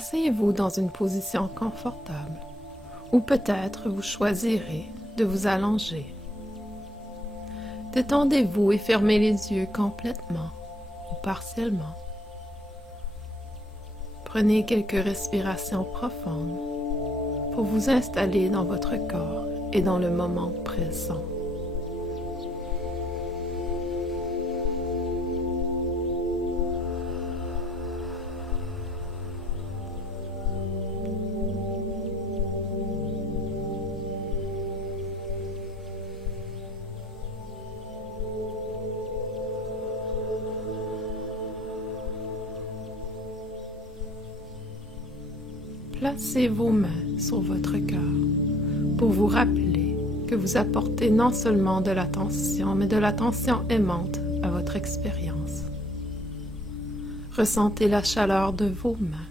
Asseyez-vous dans une position confortable, ou peut-être vous choisirez de vous allonger. Détendez-vous et fermez les yeux complètement ou partiellement. Prenez quelques respirations profondes pour vous installer dans votre corps et dans le moment présent. Placez vos mains sur votre cœur pour vous rappeler que vous apportez non seulement de l'attention, mais de l'attention aimante à votre expérience. Ressentez la chaleur de vos mains,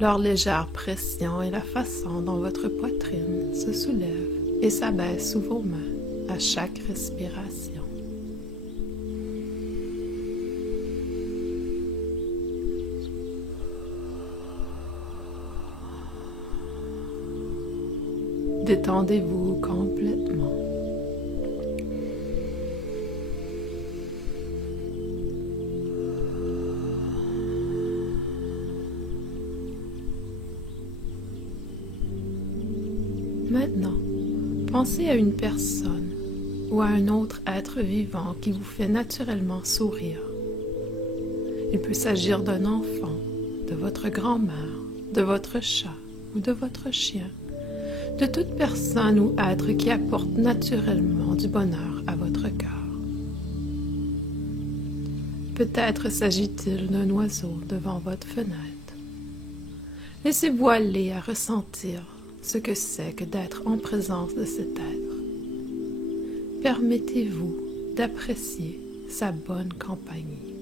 leur légère pression et la façon dont votre poitrine se soulève et s'abaisse sous vos mains à chaque respiration. Détendez-vous complètement. Maintenant, pensez à une personne ou à un autre être vivant qui vous fait naturellement sourire. Il peut s'agir d'un enfant, de votre grand-mère, de votre chat ou de votre chien. De toute personne ou être qui apporte naturellement du bonheur à votre cœur. Peut-être s'agit-il d'un oiseau devant votre fenêtre. Laissez-vous aller à ressentir ce que c'est que d'être en présence de cet être. Permettez-vous d'apprécier sa bonne compagnie.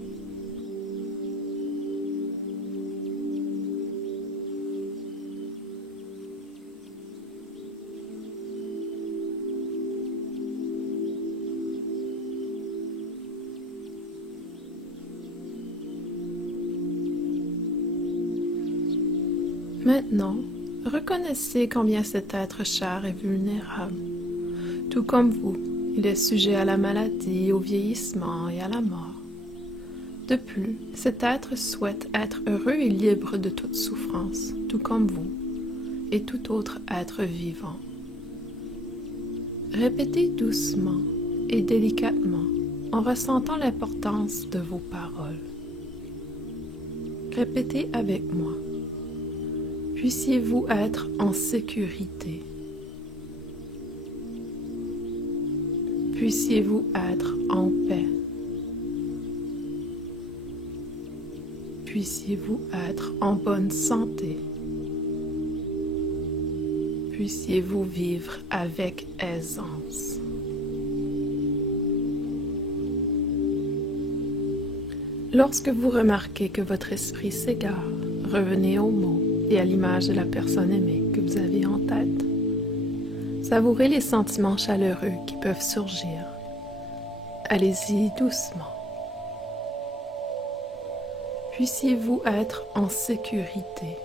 Maintenant, reconnaissez combien cet être cher est vulnérable. Tout comme vous, il est sujet à la maladie, au vieillissement et à la mort. De plus, cet être souhaite être heureux et libre de toute souffrance, tout comme vous et tout autre être vivant. Répétez doucement et délicatement en ressentant l'importance de vos paroles. Répétez avec moi. Puissiez-vous être en sécurité. Puissiez-vous être en paix. Puissiez-vous être en bonne santé. Puissiez-vous vivre avec aisance. Lorsque vous remarquez que votre esprit s'égare, revenez aux mots et à l'image de la personne aimée que vous avez en tête. Savourez les sentiments chaleureux qui peuvent surgir. Allez-y doucement. Puissiez-vous être en sécurité.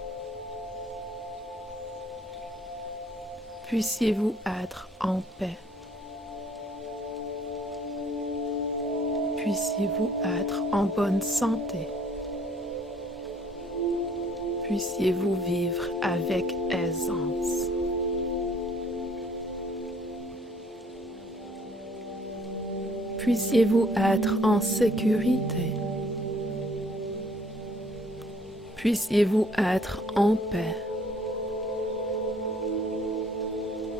Puissiez-vous être en paix. Puissiez-vous être en bonne santé. Puissiez-vous vivre avec aisance. Puissiez-vous être en sécurité. Puissiez-vous être en paix.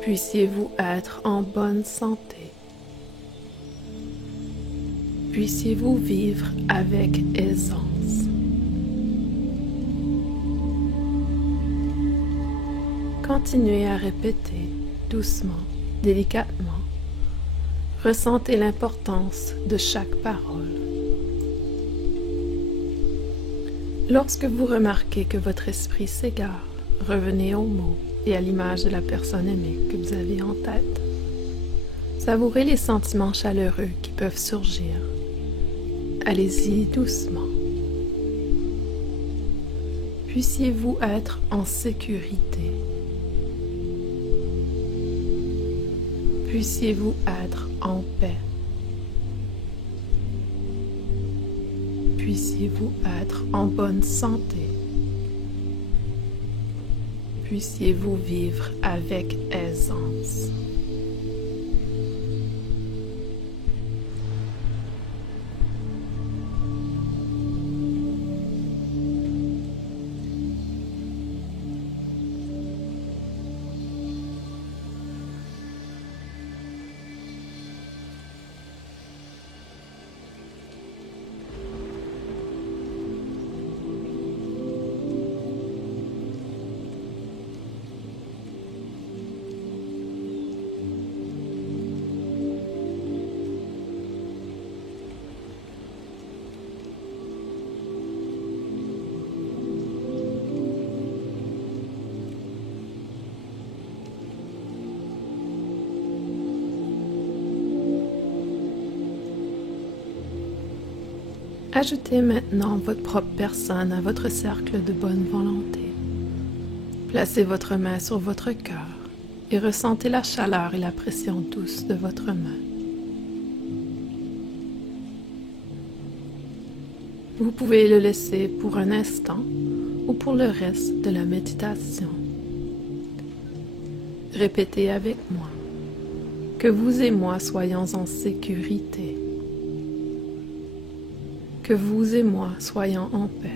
Puissiez-vous être en bonne santé. Puissiez-vous vivre avec aisance. Continuez à répéter doucement, délicatement. Ressentez l'importance de chaque parole. Lorsque vous remarquez que votre esprit s'égare, revenez aux mots et à l'image de la personne aimée que vous avez en tête. Savourez les sentiments chaleureux qui peuvent surgir. Allez-y doucement. Puissiez-vous être en sécurité. Puissiez-vous être en paix. Puissiez-vous être en bonne santé. Puissiez-vous vivre avec aisance. Ajoutez maintenant votre propre personne à votre cercle de bonne volonté. Placez votre main sur votre cœur et ressentez la chaleur et la pression douce de votre main. Vous pouvez le laisser pour un instant ou pour le reste de la méditation. Répétez avec moi que vous et moi soyons en sécurité. Que vous et moi soyons en paix.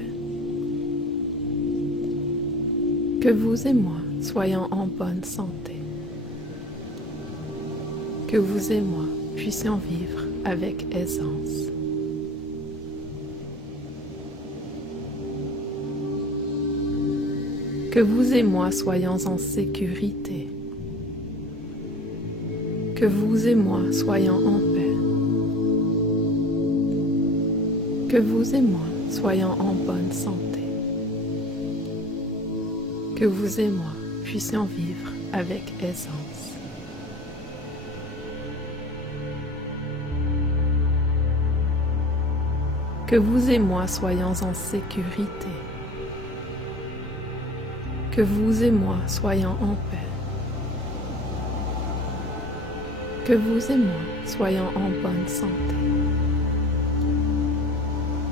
Que vous et moi soyons en bonne santé. Que vous et moi puissions vivre avec aisance. Que vous et moi soyons en sécurité. Que vous et moi soyons en paix. Que vous et moi soyons en bonne santé. Que vous et moi puissions vivre avec aisance. Que vous et moi soyons en sécurité. Que vous et moi soyons en paix. Que vous et moi soyons en bonne santé.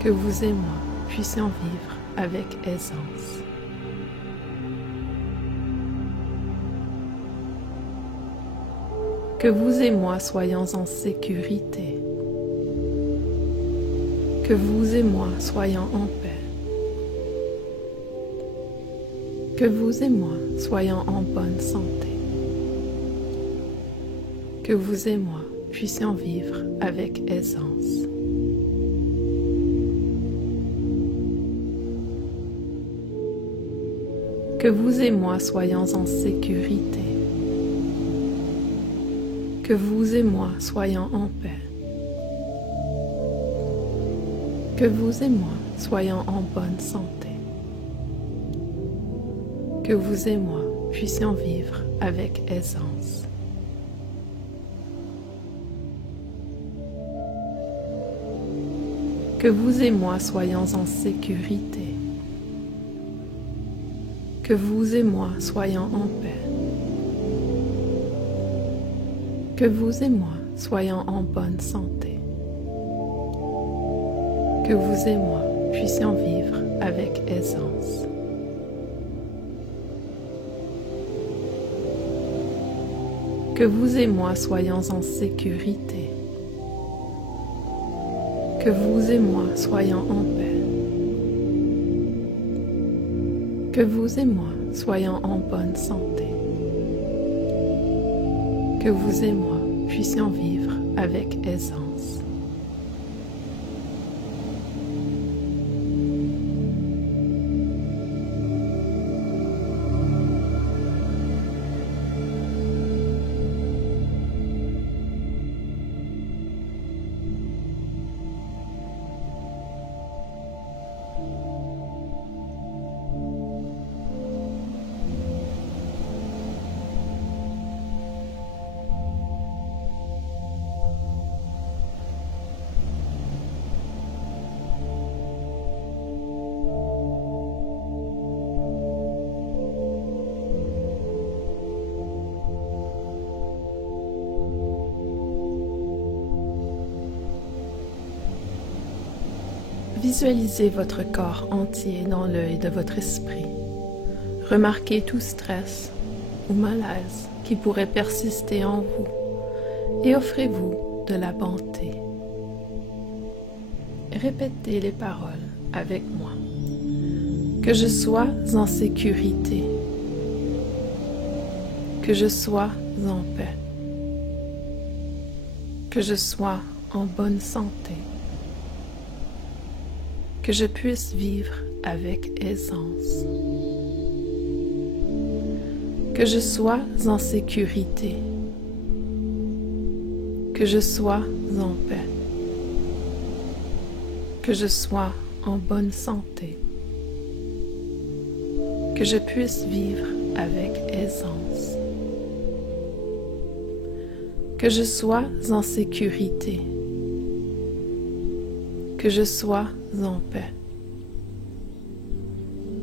Que vous et moi puissions vivre avec aisance. Que vous et moi soyons en sécurité. Que vous et moi soyons en paix. Que vous et moi soyons en bonne santé. Que vous et moi puissions vivre avec aisance. Que vous et moi soyons en sécurité. Que vous et moi soyons en paix. Que vous et moi soyons en bonne santé. Que vous et moi puissions vivre avec aisance. Que vous et moi soyons en sécurité. Que vous et moi soyons en paix. Que vous et moi soyons en bonne santé. Que vous et moi puissions vivre avec aisance. Que vous et moi soyons en sécurité. Que vous et moi soyons en paix. Que vous et moi soyons en bonne santé. Que vous et moi puissions vivre avec aisance. Visualisez votre corps entier dans l'œil de votre esprit. Remarquez tout stress ou malaise qui pourrait persister en vous et offrez-vous de la bonté. Répétez les paroles avec moi. Que je sois en sécurité. Que je sois en paix. Que je sois en bonne santé. Que je puisse vivre avec aisance. Que je sois en sécurité. Que je sois en paix. Que je sois en bonne santé. Que je puisse vivre avec aisance. Que je sois en sécurité. Que je sois en paix.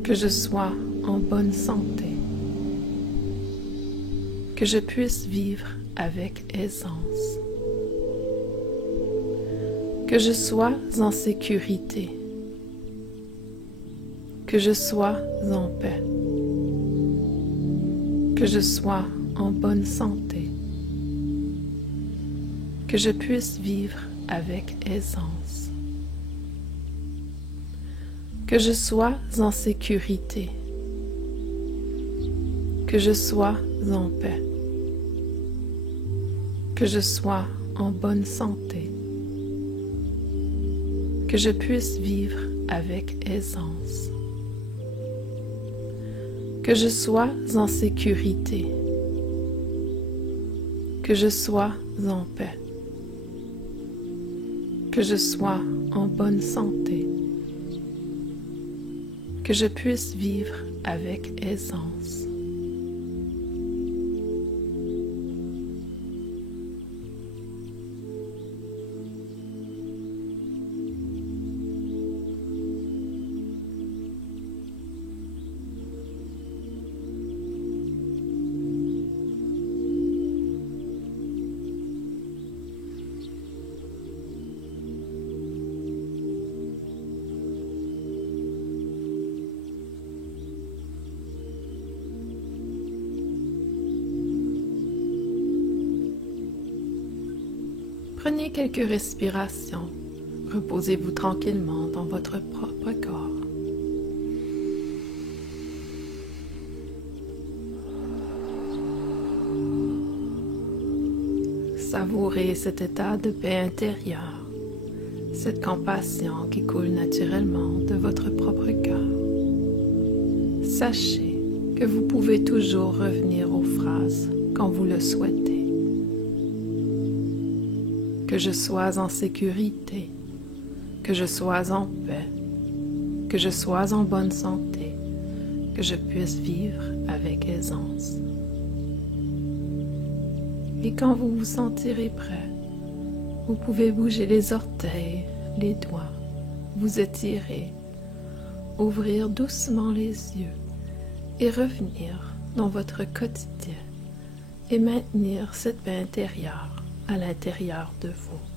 Que je sois en bonne santé. Que je puisse vivre avec aisance. Que je sois en sécurité. Que je sois en paix. Que je sois en bonne santé. Que je puisse vivre avec aisance. Que je sois en sécurité. Que je sois en paix. Que je sois en bonne santé. Que je puisse vivre avec aisance. Que je sois en sécurité. Que je sois en paix. Que je sois en bonne santé. Que je puisse vivre avec aisance. Prenez quelques respirations. Reposez-vous tranquillement dans votre propre corps. Savourez cet état de paix intérieure, cette compassion qui coule naturellement de votre propre cœur. Sachez que vous pouvez toujours revenir aux phrases quand vous le souhaitez. Que je sois en sécurité, que je sois en paix, que je sois en bonne santé, que je puisse vivre avec aisance. Et quand vous vous sentirez prêt, vous pouvez bouger les orteils, les doigts, vous étirer, ouvrir doucement les yeux et revenir dans votre quotidien et maintenir cette paix intérieure à l'intérieur de vous.